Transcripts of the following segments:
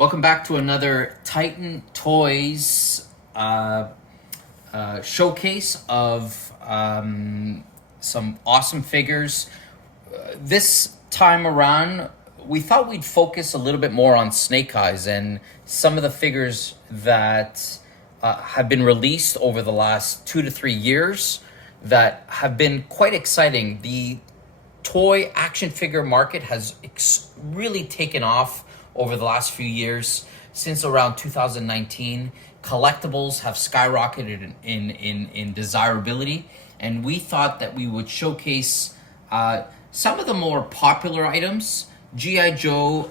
Welcome back to another Titan Toys showcase of some awesome figures. This time around, we thought we'd focus a little bit more on Snake Eyes and some of the figures that have been released over the last 2 to 3 years that have been quite exciting. The toy action figure market has really taken off over the last few years. Since around 2019, collectibles have skyrocketed in desirability, and we thought that we would showcase some of the more popular items. G.I Joe,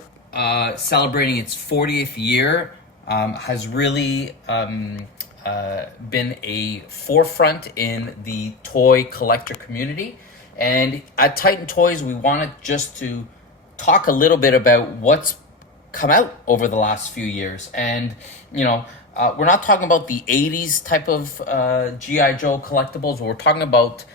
celebrating its 40th year, has really been a forefront in the toy collector community. And at Titan Toys, we wanted just to talk a little bit about what's come out over the last few years. And we're not talking about the 80s type of G.I Joe collectibles. We're talking about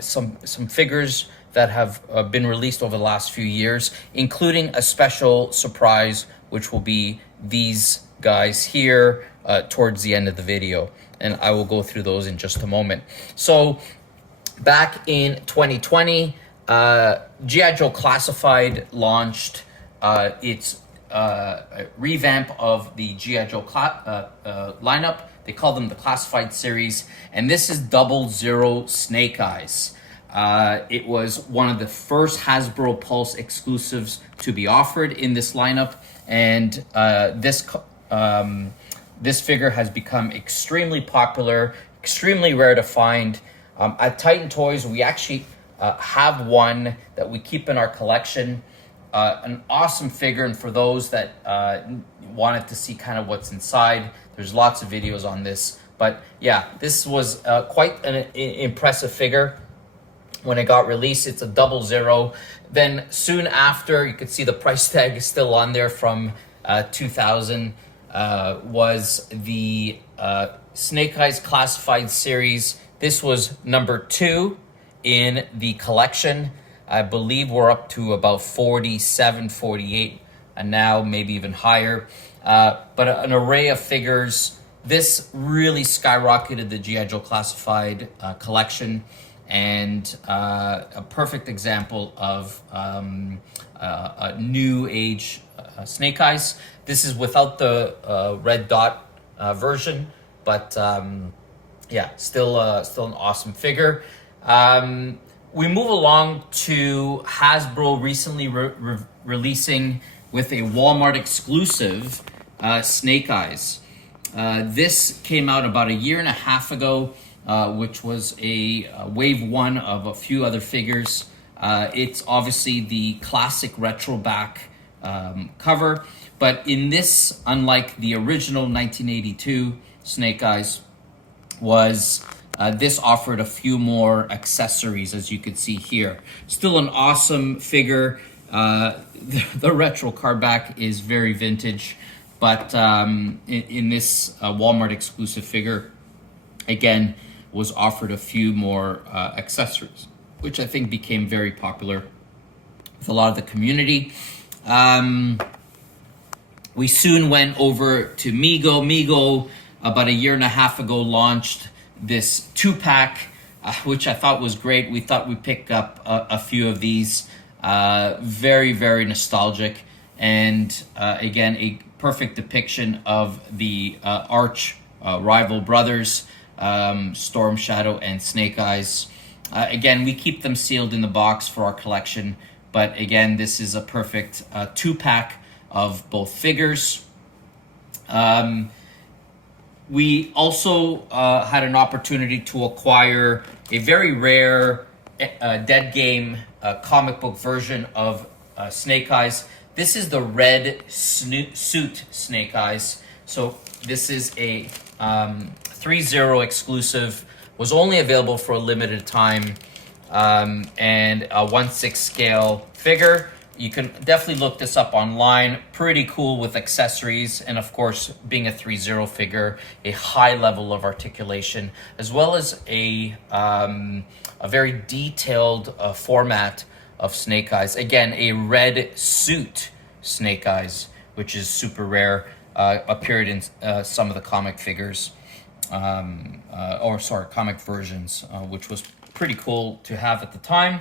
some figures that have been released over the last few years, including a special surprise, which will be these guys here towards the end of the video, and I will go through those in just a moment. So back in 2020, G.I Joe Classified launched its revamp of the G.I Joe lineup. They call them the Classified series, and this is 00 Snake Eyes. It was one of the first Hasbro Pulse exclusives to be offered in this lineup, and this figure has become extremely popular, extremely rare to find. At Titan Toys, we actually have one that we keep in our collection. An awesome figure, and for those that wanted to see kind of what's inside, there's lots of videos on this. But yeah, this was quite an impressive figure when it got released. It's a 00. Then soon after, you could see the price tag is still on there from 2000, was the Snake Eyes Classified series. This was number 2 in the collection. I believe we're up to about 47, 48, and now maybe even higher. But an array of figures. This really skyrocketed the G.I Joe Classified collection, and a perfect example of a new age Snake Eyes. This is without the red dot version, but yeah, still an awesome figure. We move along to Hasbro recently releasing with a Walmart exclusive Snake Eyes. This came out about a year and a half ago, which was a wave 1 of a few other figures. It's obviously the classic retro back cover, but in this, unlike the original 1982 Snake Eyes, this offered a few more accessories, as you could see here. Still an awesome figure. The retro card back is very vintage, but in this Walmart exclusive figure, again, was offered a few more accessories, which I think became very popular with a lot of the community. We soon went over to Mego. Mego, about a year and a half ago, launched this 2-pack, which I thought was great. We thought we'd pick up a few of these. Very, very nostalgic. And again, a perfect depiction of the arch rival brothers, Storm Shadow and Snake Eyes. Again, we keep them sealed in the box for our collection. But again, this is a perfect 2-pack of both figures. We also had an opportunity to acquire a very rare Dead Game comic book version of Snake Eyes. This is the red suit Snake Eyes. So this is a 3-0 exclusive, was only available for a limited time, and a 1/6 scale figure. You can definitely look this up online. Pretty cool with accessories, and of course, being a 3-0 figure, a high level of articulation, as well as a very detailed format of Snake Eyes. Again, a red suit Snake Eyes, which is super rare. Appeared in some of the comic figures, comic versions, which was pretty cool to have at the time.